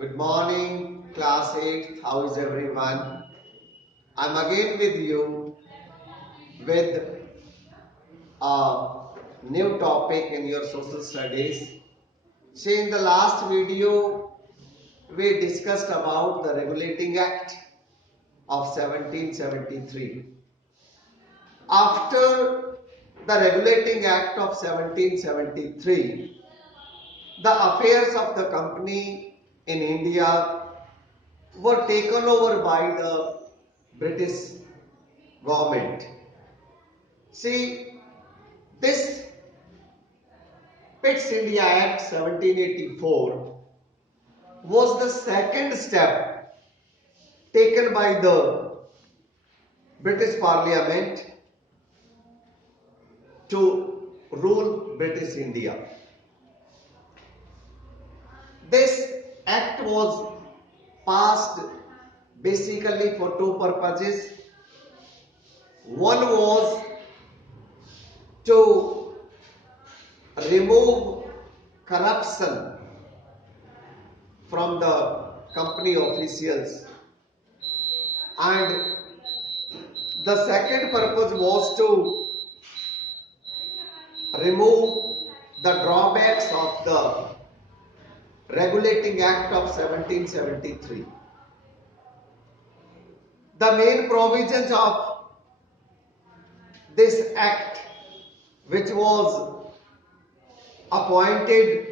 Good morning, class 8th. How is everyone? I'm again with you with a new topic in your social studies. See, in the last video, we discussed about the Regulating Act of 1773. After the Regulating Act of 1773, the affairs of the company in India were taken over by the British government. See, this Pitt's India Act 1784 was the second step taken by the British Parliament to rule British India. This act was passed basically for two purposes. One was to remove corruption from the company officials, and the second purpose was to remove the drawbacks of the Regulating Act of 1773. The main provisions of this act, which was appointed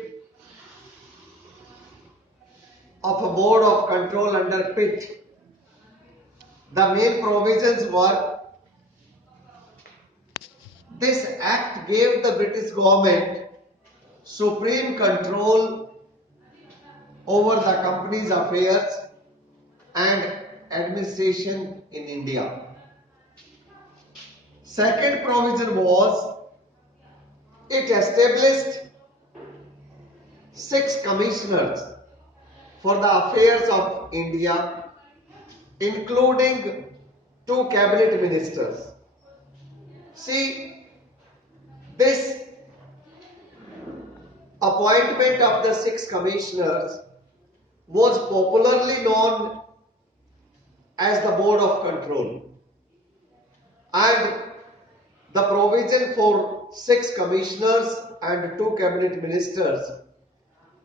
of a board of control under Pitt, the main provisions were: this act gave the British government supreme control over the company's affairs and administration in India. Second provision was, it established 6 commissioners for the affairs of India, including 2 cabinet ministers. See, this appointment of the 6 commissioners was popularly known as the Board of Control, and the provision for 6 commissioners and 2 cabinet ministers,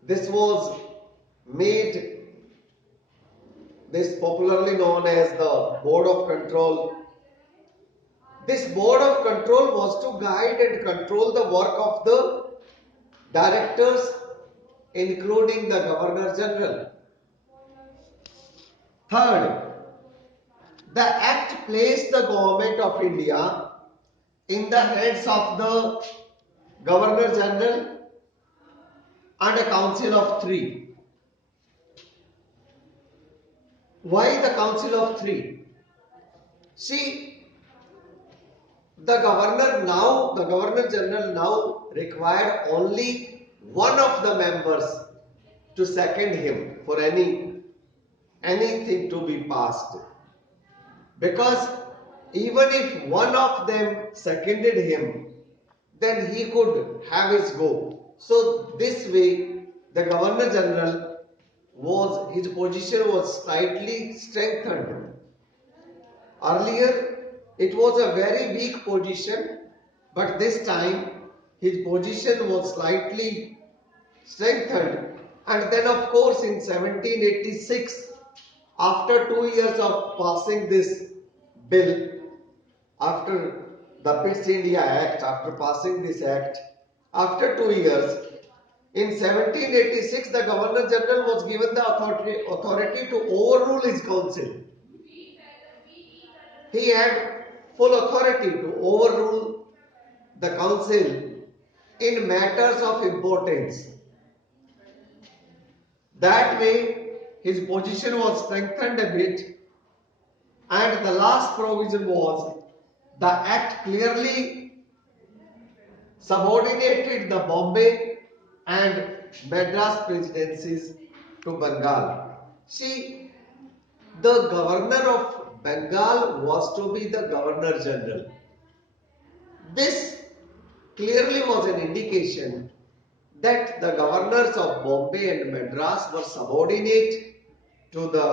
this was made, this popularly known as the Board of Control. This Board of Control was to guide and control the work of the directors, including the Governor General. Third, the Act placed the Government of India in the hands of the Governor General and a Council of 3. Why the Council of 3? See, the Governor General now required only one of the members to second him for anything to be passed. Because even if one of them seconded him, then he could have his go. So this way, the Governor General his position was slightly strengthened. Earlier, it was a very weak position, but this time his position was slightly strengthened. And then, of course, in 1786, after 2 years of passing this bill, after the Pitt's India Act, after passing this act, after 2 years, in 1786, the Governor General was given the authority to overrule his council. He had full authority to overrule the council in matters of importance. That way, his position was strengthened a bit. And the last provision was, the act clearly subordinated the Bombay and Madras presidencies to Bengal. See, the Governor of Bengal was to be the Governor General. This clearly was an indication that the governors of Bombay and Madras were subordinate to the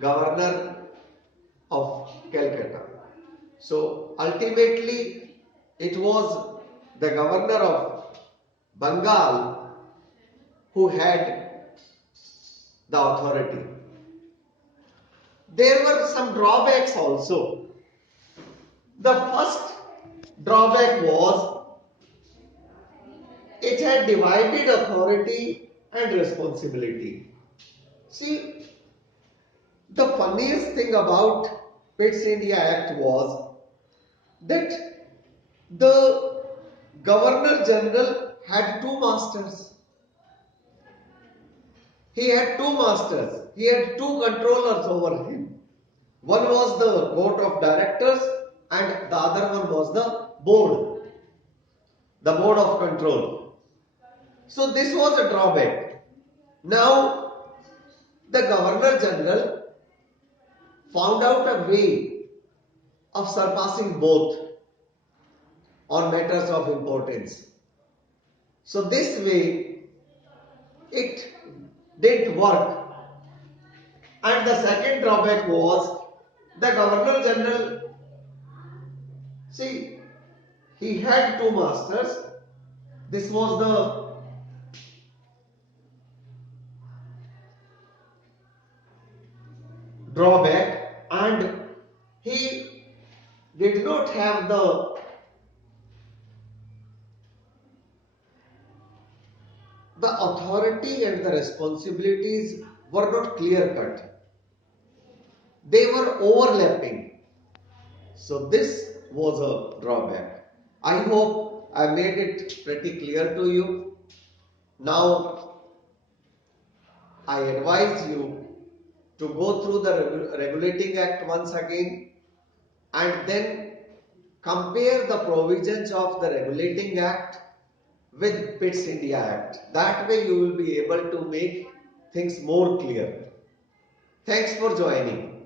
governor of Calcutta. So ultimately it was the governor of Bengal who had the authority. There were some drawbacks also. The first drawback was it had divided authority and responsibility. See, the funniest thing about Pitt's India Act was that the Governor General had two masters. He had two masters. He had two controllers over him. One was the board of directors and the other one was the board of control. So this was a drawback. Now the Governor General found out a way of surpassing both on matters of importance. So this way it didn't work. And the second drawback was the Governor General, see, he had two masters. This was the drawback, and he did not have the authority, and the responsibilities were not clear cut. They were overlapping. So this was a drawback. I hope I made it pretty clear to you. Now I advise you to go through the Regulating Act once again and then compare the provisions of the Regulating Act with Pitt's India Act. That way you will be able to make things more clear. Thanks for joining.